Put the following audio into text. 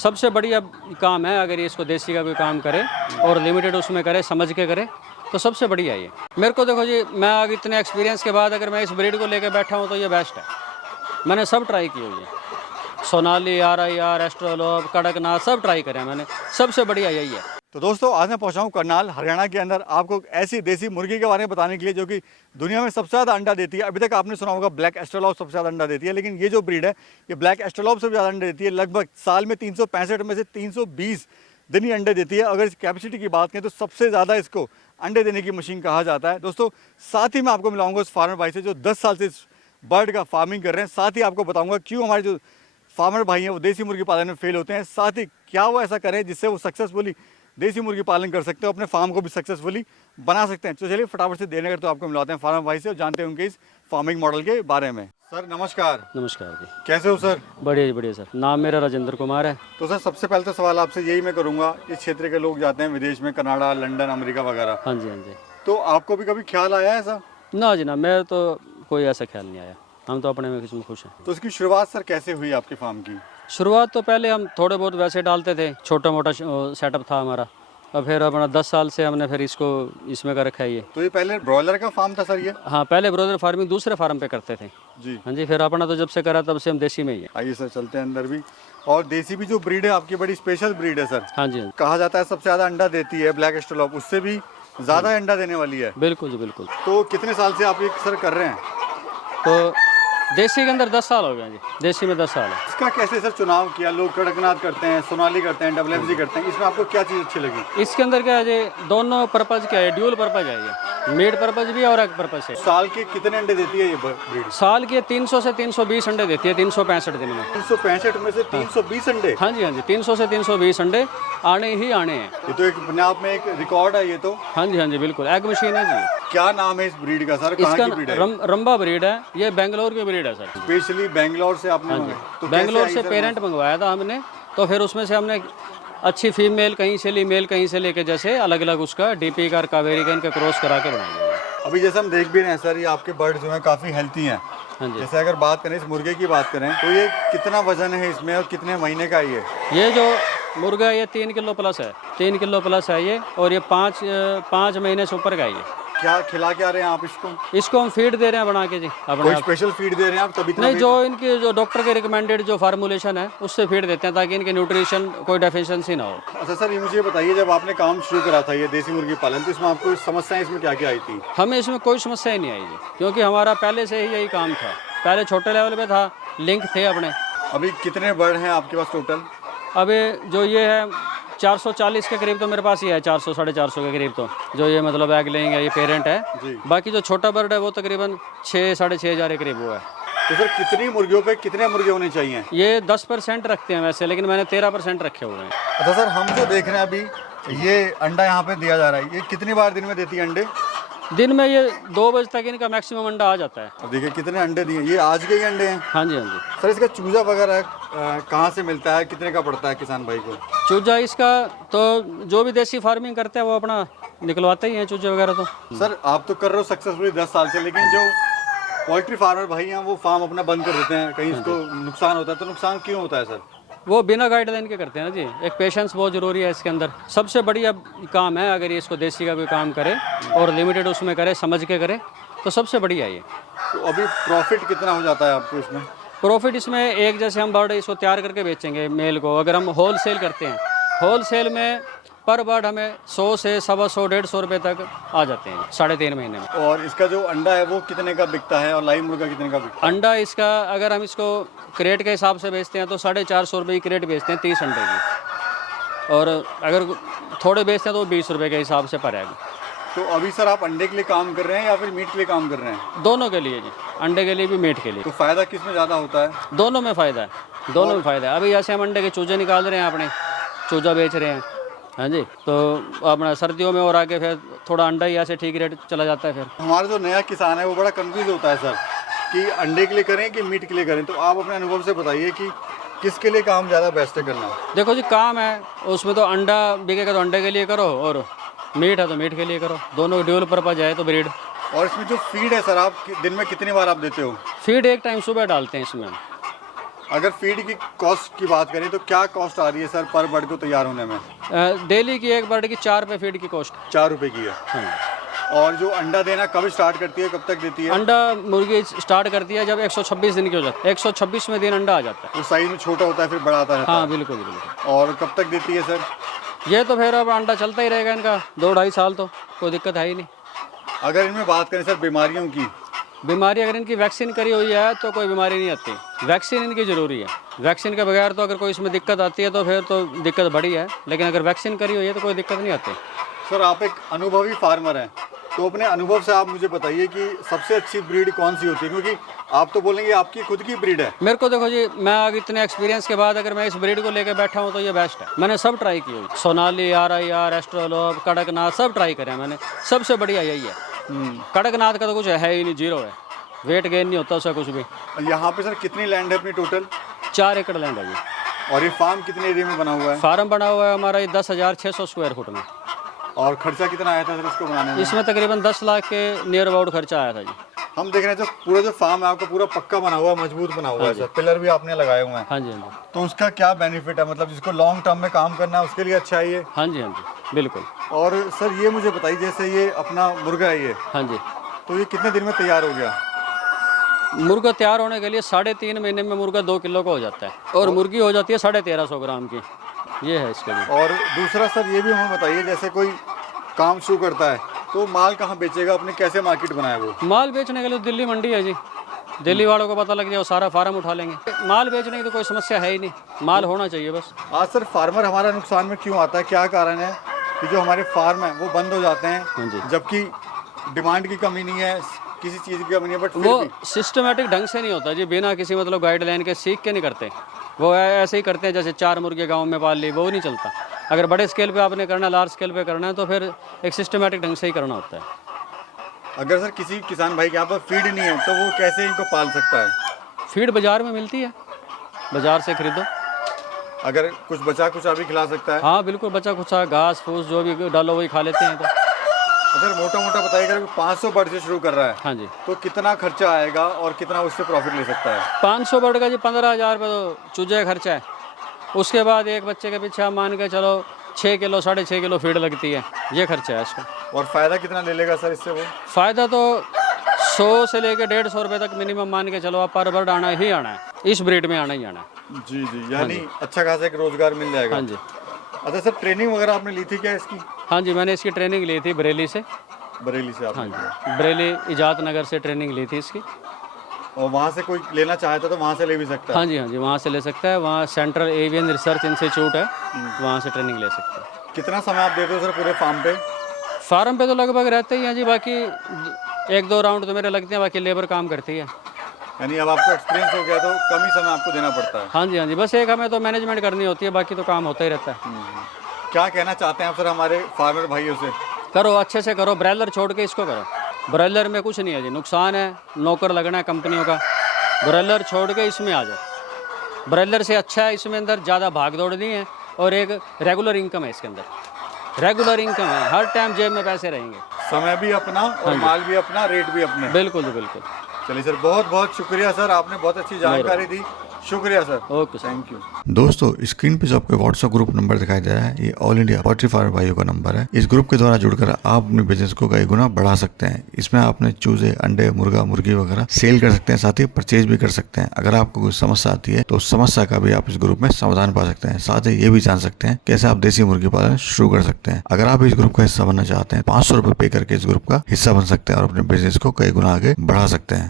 सबसे बढ़िया काम है। अगर ये इसको देसी का कोई काम करे और लिमिटेड उसमें करे, समझ के करे, तो सबसे बढ़िया ये। मेरे को देखो जी, मैं अगर इतने एक्सपीरियंस के बाद अगर मैं इस ब्रीड को लेके बैठा हूँ तो ये बेस्ट है। मैंने सब ट्राई की हुई है, सोनाली, RIR, एस्ट्रोलोब, कड़कनाथ, सब ट्राई करे मैंने, सबसे बढ़िया यही है। तो दोस्तों आज मैं पहुंचा हूं करनाल हरियाणा के अंदर आपको ऐसी देसी मुर्गी के बारे में बताने के लिए जो कि दुनिया में सबसे ज़्यादा अंडा देती है। अभी तक आपने सुना होगा ब्लैक एस्ट्रोलॉब सबसे ज़्यादा अंडा देती है, लेकिन ये जो ब्रीड है ये ब्लैक एस्ट्रोलॉब से ज़्यादा अंडा देती है। लगभग साल में 365 में से 320 दिन ही अंडे देती है। अगर इस कैपेसिटी की बात करें तो सबसे ज़्यादा इसको अंडे देने की मशीन कहा जाता है। दोस्तों साथ ही मैं आपको मिलाऊंगा उस फार्मर भाई से जो 10 साल से इस बर्ड का फार्मिंग कर रहे हैं। साथ ही आपको बताऊंगा क्यों हमारे जो फार्मर भाई हैं वो देसी मुर्गी पालन में फेल होते हैं। साथ ही क्या वो ऐसा करें जिससे वो सक्सेसफुली देसी मुर्गी पालन कर सकते हो, अपने फार्म को भी सक्सेसफुली बना सकते हैं। तो चलिए फटाफट से देने कर तो आपको मिलाते हैं फार्मर भाई से और जानते हैं उनके इस फार्मिंग मॉडल के बारे में। सर नमस्कार। नमस्कार जी। कैसे हो सर? बढ़िया जी, बढ़िया सर। नाम मेरा राजेंद्र कुमार है। तो सर सबसे पहले तो सवाल आपसे यही मैं करूंगा, इस क्षेत्र के लोग जाते हैं विदेश में, कनाडा, लंदन, अमेरिका वगैरह, हाँ जी, हाँ जी। तो आपको भी कभी ख्याल आया है ऐसा? ना जी ना, मैं तो कोई ऐसा ख्याल नहीं आया। हम तो अपने में किस्म खुश हैं। तो इसकी शुरुआत सर कैसे हुई आपके फार्म की? शुरुआत तो पहले हम थोड़े बहुत वैसे डालते थे, छोटा मोटा सेटअप था हमारा। और फिर अपना 10 साल से हमने फिर इसको इसमें कर रखा है ये। तो ये पहले ब्रॉयलर का फार्म था सर ये? हाँ, पहले ब्रॉयलर फार्मिंग दूसरे फार्म पे करते थे जी। हाँ जी। फिर अपना तो जब से करा तब से हम देसी में ही है। आइए सर चलते हैं अंदर भी। और देसी भी जो ब्रीड है आपकी बड़ी स्पेशल ब्रीड है सर। हाँ जी, हाँ कहा जाता है सबसे ज़्यादा अंडा देती है ब्लैक एस्ट्रोलॉब, उससे भी ज़्यादा अंडा देने वाली है। जी, बिल्कुल जी, बिल्कुल। तो कितने साल से आप ये सर कर रहे हैं? तो देसी के अंदर 10 साल हो गए जी, देसी में 10 साल है। इसका कैसे सर चुनाव किया? लोग कड़कनाथ करते हैं, सोनाली करते हैं, WFG करते हैं, इसमें आपको क्या चीज़ अच्छी लगी? इसके अंदर क्या है जी, दोनों पर्पज़ क्या है, ड्यूल पर्पज़ है ये, मीट पर्पज़ भी और एग पर्पज़ है। साल के कितने अंडे देती है ये ब्रीड? साल के 300 से 320 अंडे देती है, 365 दिन में। 365 में से 320 अंडे? हाँ जी, हाँ जी, 300 से 320 अंडे आने ही आने हैं। ये तो एक अपने आप में एक रिकॉर्ड है ये तो। हाँ जी, हाँ जी, बिल्कुल। एग मशीन है जी। क्या नाम है इस ब्रीड का सर? कहाँ इसका की ब्रीड है? रंबा ब्रीड है, ये बेंगलोर की ब्रीड है सर। स्पेशली बेंगलोर से आपने तो बेंगलोर कैसे से आई सर? पेरेंट मंगवाया था हमने, तो फिर उसमें से हमने अच्छी फीमेल कहीं से ली, मेल कहीं से लेके, जैसे अलग अलग उसका DP का और कावेरी का इनका क्रॉस करा के बनाया। अभी जैसे हम देख भी रहे हैं सर, ये आपके बर्ड जो है काफ़ी हेल्थी हैं। हाँ जी। जैसे अगर बात करें इस मुर्गे की बात करें तो ये कितना वजन है इसमें और कितने महीने का है ये जो मुर्गा है ये 3 किलो प्लस है, 3 किलो प्लस है ये। और ये 5 महीने से ऊपर का है ये। क्या खिला के आ रहे हैं आप इसको? इसको हम फीड दे रहे हैं बना के जी अपने कोई आप। स्पेशल फीड दे रहे हैं आप तभी? नहीं, जो इनकी जो डॉक्टर के रिकमेंडेड जो फार्मूलेशन है उससे फीड देते हैं ताकि इनके न्यूट्रिशन कोई डेफिशिएंसी ना हो। अच्छा सर, ये मुझे बताइए, जब आपने काम शुरू करा था ये देसी मुर्गी पालन, तो इसमें आपको समस्याएं इसमें क्या क्या आई थी? हमें इसमें कोई समस्या ही नहीं आई जी, क्योंकि हमारा पहले से ही यही काम था। पहले छोटे लेवल पे था, लिंक थे अपने। अभी कितने बर्ड हैं आपके पास टोटल? अभी जो ये है 440 के करीब तो मेरे पास ही है, 400 साढ़े 400 के करीब तो जो ये मतलब एग लेंगे, ये पेरेंट है जी। बाकी जो छोटा बर्ड है वो तकरीबन 6 साढ़े 6 हज़ार के करीब वो है। तो सर कितनी मुर्गियों पे कितने मुर्गे होने चाहिए? ये 10% रखते हैं वैसे, लेकिन मैंने 13% रखे हुए हैं। अच्छा सर, हम जो देख रहे हैं अभी ये अंडा यहाँ पे दिया जा रहा है, ये कितनी बार दिन में देती है अंडे? दिन में ये 2 बजे तक इनका मैक्सिमम अंडा आ जाता है। अब देखिए कितने अंडे दिए, ये आज के ही अंडे हैं। हाँ जी, हाँ जी। सर इसका चूजा वगैरह कहाँ से मिलता है, कितने का पड़ता है किसान भाई को? चूजा इसका तो जो भी देसी फार्मिंग करते हैं वो अपना निकलवाते ही हैं चूजे वगैरह तो। सर आप तो कर रहे हो सक्सेसफुली 10 साल से, लेकिन जो पोल्ट्री फार्मर भाई हैं वो फार्म अपना बंद कर देते हैं, कहीं उसको नुकसान होता है, तो नुकसान क्यों होता है सर? वो बिना गाइडलाइन के करते हैं ना जी। एक पेशेंस बहुत ज़रूरी है इसके अंदर। सबसे बढ़िया काम है अगर ये इसको देसी का कोई काम करे और लिमिटेड उसमें करे, समझ के करे, तो सबसे बढ़िया ये। तो अभी प्रॉफिट कितना हो जाता है आपको इसमें? प्रॉफिट इसमें एक जैसे हम बर्ड इसको तैयार करके बेचेंगे मेल को, अगर हम होल सेल करते हैं, होल सेल में पर बर्ड हमें 100 से 125 150 रुपये तक आ जाते हैं 3.5 महीने में। और इसका जो अंडा है वो कितने का बिकता है और लाइव मुर्गा कितने का बिकता है? अंडा इसका अगर हम इसको क्रेट के हिसाब से बेचते हैं तो 450 रुपये की क्रेट बेचते हैं 30 अंडे की, और अगर थोड़े बेचते हैं तो 20 रुपये के हिसाब से पर आएगा। तो अभी सर आप अंडे के लिए काम कर रहे हैं या फिर मीट के लिए काम कर रहे हैं? दोनों के लिए जी, अंडे के लिए भी मीट के लिए। तो फायदा किस में ज़्यादा होता है? दोनों में फ़ायदा है, दोनों में फ़ायदा है। अभी जैसे हम अंडे के चूजे निकाल रहे हैं, अपने चूजा बेच रहे हैं, हाँ जी, तो अपना सर्दियों में और आगे फिर थोड़ा अंडा ही ऐसे ठीक रेट चला जाता है। फिर हमारा जो नया किसान है वो बड़ा कंफ्यूज होता है सर कि अंडे के लिए करें कि मीट के लिए करें, तो आप अपने अनुभव से बताइए कि किसके लिए काम ज़्यादा बेस्ट है करना? देखो जी, काम है उसमें तो अंडा बिकेगा तो अंडे के लिए करो, और मीट है तो मीट के लिए करो, दोनों ड्यूल पर्पज है तो ब्रीड। और इसमें जो फीड है सर, आप दिन में कितनी बार आप देते हो? फीड एक टाइम सुबह डालते हैं इसमें। अगर फीड की कॉस्ट की बात करें तो क्या कॉस्ट आ रही है सर पर बर्ड को तैयार होने में? डेली की एक बर्ड की 4 रुपये फीड की कॉस्ट। 4 रुपए की है। हाँ। और जो अंडा देना कब स्टार्ट करती है, कब तक देती है? अंडा मुर्गी स्टार्ट करती है जब 126 दिन की हो जाती है। 126वें दिन अंडा आ जाता है। वो साइज में छोटा होता है फिर बड़ा आता है। हाँ बिल्कुल बिल्कुल। और कब तक देती है सर? ये तो फिर अब अंडा चलता ही रहेगा इनका 2-2.5 साल, तो कोई दिक्कत है ही नहीं। अगर इनमें बात करें सर बीमारियों की, बीमारी अगर इनकी वैक्सीन करी हुई है तो कोई बीमारी नहीं आती। वैक्सीन इनकी ज़रूरी है। वैक्सीन के बगैर तो अगर कोई इसमें दिक्कत आती है तो फिर तो दिक्कत बड़ी है, लेकिन अगर वैक्सीन करी हुई है तो कोई दिक्कत नहीं आती। सर आप एक अनुभवी फार्मर हैं, तो अपने अनुभव से आप मुझे बताइए कि सबसे अच्छी ब्रीड कौन सी होती है, क्योंकि आप तो बोलेंगे आपकी खुद की ब्रीड है। मेरे को देखो जी, मैं अगर इतने एक्सपीरियंस के बाद अगर मैं इस ब्रीड को लेकर बैठा हूँ तो ये बेस्ट है। मैंने सब ट्राई की हुई, सोनाली, RIR, एस्ट्रोलोब, कड़कनाथ सब ट्राई करे मैंने। सबसे बढ़िया यही है। कड़कनाथ का तो कुछ है ही नहीं, 0 है। वेट गेन नहीं होता उसका कुछ भी। यहाँ पे सर कितनी लैंड है अपनी टोटल? 4 एकड़ लैंड है जी। और ये फार्म कितने एरिया में बना हुआ है? फार्म बना हुआ है हमारा 10,600 स्क्वायर फुट में। और खर्चा कितना आया था सर इसको बनाने में? इसमें तकरीबन 10 लाख के नियर अबाउट खर्चा आया था जी। हम देख रहे हैं जो पूरा जो फार्म है आपका पूरा पक्का बना हुआ है, मजबूत बना हुआ है सर, पिलर भी आपने लगाए हुए हैं। हाँ जी हाँ जी। तो उसका क्या बेनिफिट है, मतलब जिसको लॉन्ग टर्म में काम करना है उसके लिए अच्छा है ये? हाँ जी हाँ जी बिल्कुल। और सर ये मुझे बताइए, जैसे ये अपना मुर्गा है ये, हाँ जी। तो ये कितने दिन में तैयार हो गया? मुर्गा तैयार होने के लिए 3.5 महीने में मुर्गा 2 किलो का हो जाता है, और मुर्गी हो जाती है 1350 ग्राम की। ये है इसके लिए। और दूसरा सर ये भी हमें बताइए, जैसे कोई काम शुरू करता है तो माल कहाँ बेचेगा, अपने कैसे मार्केट बनाए वो? माल बेचने के लिए दिल्ली मंडी है जी। दिल्ली वालों को पता लग जाए वो सारा फार्म उठा लेंगे। माल बेचने की तो कोई समस्या है ही नहीं, माल होना चाहिए बस। आज सर फार्मर हमारा नुकसान में क्यों आता है, क्या कारण है कि जो हमारे फार्म है वो बंद हो जाते हाँ हैं, जी। जबकि डिमांड की कमी नहीं है, किसी चीज़ की कमी नहीं है, बट फिर वो भी सिस्टमेटिक ढंग से नहीं होता जी, बिना किसी मतलब गाइडलाइन के सीख के नहीं करते। वो ऐसे ही करते हैं जैसे 4 मुर्गे गांव में पाल ली, वो नहीं चलता। अगर बड़े स्केल पे आपने करना है, लार्ज स्केल पे करना है, तो फिर एक सिस्टमेटिक ढंग से ही करना होता है। अगर सर किसी किसान भाई के यहाँ पर फीड नहीं है तो वो कैसे इनको पाल सकता है? फीड बाजार में मिलती है, बाजार से खरीदो। अगर कुछ बचा कुछ अभी खिला सकता है? हाँ बिल्कुल, बचा कुचा घास फूस जो भी डालो वही खा लेते हैं। तो सर मोटा मोटा बताइए, अगर 500 बर्ड से शुरू कर रहा है हाँ जी, तो कितना खर्चा आएगा और कितना उससे प्रॉफिट ले सकता है? 500 बर्ड का जी 15,000 रुपये तो चूजे का खर्चा है। उसके बाद एक बच्चे के पीछे आप मान के चलो 6 किलो 6.5 किलो फीड लगती है, ये खर्चा है इसका। और फायदा कितना ले लेगा सर इससे वो? फ़ायदा तो 100 से लेकर 150 रुपये तक मिनिमम मान के चलो आप, पर बर्ड आना ही आना है, इस ब्रीड में आना ही आना है। जी जी, यानी अच्छा खासा एक रोजगार मिल जाएगा। हाँ जी। अच्छा सर, ट्रेनिंग वगैरह आपने ली थी क्या इसकी? हाँ जी, मैंने इसकी ट्रेनिंग ली थी बरेली से। बरेली से आपने? हाँ जी, बरेली इजात नगर से ट्रेनिंग ली थी इसकी। और वहाँ से कोई लेना चाहता तो वहाँ से ले भी सकता है? हाँ जी, वहाँ से ले सकता है। वहाँ सेंट्रल एवियन रिसर्च इंस्टीट्यूट है, वहाँ से ट्रेनिंग ले सकता है। कितना समय आप देते हो सर पूरे फार्म पे? फार्म पे तो लगभग रहते ही हैं जी, बाकी 1-2 राउंड तो मेरे लगते हैं, बाकी लेबर काम करती है। यानी अब आपको एक्सपीरियंस हो गया तो कम ही समय आपको देना पड़ता है? हाँ जी, बस एक हमें तो मैनेजमेंट करनी होती है, बाकी तो काम होता ही रहता है। क्या कहना चाहते हैं आप सर हमारे फार्मर भाइयों से? करो, अच्छे से करो, ब्रॉयलर छोड़ के इसको करो। ब्रॉयलर में कुछ नहीं है जी, नुकसान है, नौकर लगना है कंपनियों का। ब्रॉयलर छोड़ के इसमें आ जाओ। ब्रॉयलर से अच्छा है, इसमें अंदर ज़्यादा भाग दौड़ नहीं है और एक रेगुलर इनकम है इसके अंदर। रेगुलर इनकम है, हर टाइम जेब में पैसे रहेंगे। समय भी अपना और माल भी अपना, रेट भी अपने। बिल्कुल जी बिल्कुल। चलिए सर, बहुत बहुत शुक्रिया सर, आपने बहुत अच्छी जानकारी दी, शुक्रिया sir. Okay sir, thank you. दोस्तों, स्क्रीन पे जो आपको व्हाट्सएप ग्रुप नंबर दिखाई दे रहा है, ये ऑल इंडिया पोल्ट्री फार्मर भाइयों का नंबर है। इस ग्रुप के द्वारा जुड़कर आप अपने बिजनेस को कई गुना बढ़ा सकते हैं। इसमें आप अपने चूजे, अंडे, मुर्गा, मुर्गी वगैरह सेल कर सकते हैं, साथ ही परचेज भी कर सकते हैं। अगर आपको कोई समस्या आती है तो उस समस्या का भी आप इस ग्रुप में समाधान पा सकते हैं। साथ ही ये भी जान सकते हैं कैसे आप देसी मुर्गी पालन शुरू कर सकते हैं। अगर आप इस ग्रुप का हिस्सा बनना चाहते हैं, 500 रुपए पे करके इस ग्रुप का हिस्सा बन सकते हैं और अपने बिजनेस को कई गुना आगे बढ़ा सकते हैं।